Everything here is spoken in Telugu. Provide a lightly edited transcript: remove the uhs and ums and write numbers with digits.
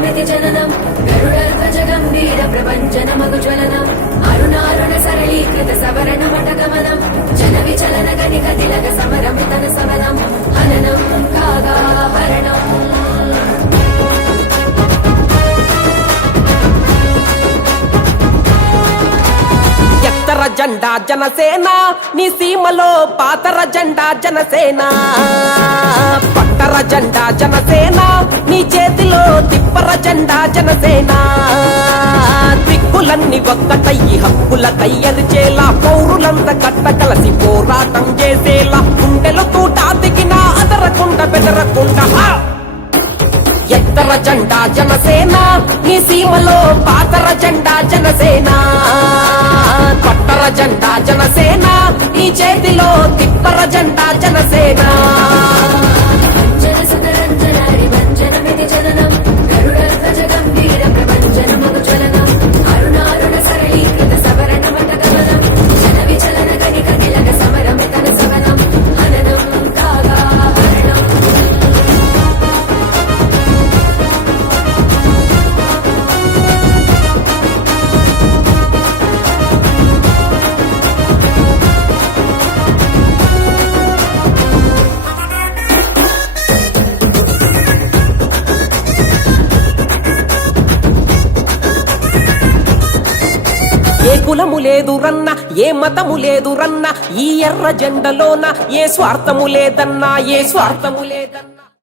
ప్రభంజనమితి జననం గరుడధ్వజ గంభీర ప్రపంచనమగు జ్వలనం అరుణారుణ సరళీకృత సవరణ మటగమనం జన విచలన గణిక తిలక సమరమితన సవనం హననం కాగా హరణం ఎత్తర జెండా జనసేన నీ సీమలో పాతర జెండా జనసేన పట్టర జెండా జనసేన నీ చేతిలో తిప్పర జెండా జనసేన దిక్కులన్నీ ఒక్కటయ్యి హక్కుల కయ్యరిచేలా పౌరులంతా కట్ట కలసి పోరాటం చేసేలా గుండెలు తూటా దిగినా అదరకుండా బెదరకుండా ఎత్తర జెండా జనసేన నీ సీమలో పాతర జెండా జనసేన పట్టర జెండా జనసేన నీ చేతిలో తిప్పర జెండా జనసేన సుతరంజనారి వంజనమితి జననం గరుడధ్వజ గంభీర ప్రపంచనమగు జ్వలనం అరుణారుణ సరళీకృత సవరణ మటగమనం జన విచలన గణిక తిలక సమరమితన సవనం హననం కాగా హరణం ఏ కులము లేదు రన్న ఏ మతము లేదు రన్న ఈ ఎర్ర జెండలోన ఏ స్వార్థము లేదన్నా ఏ స్వార్థము లేదన్నా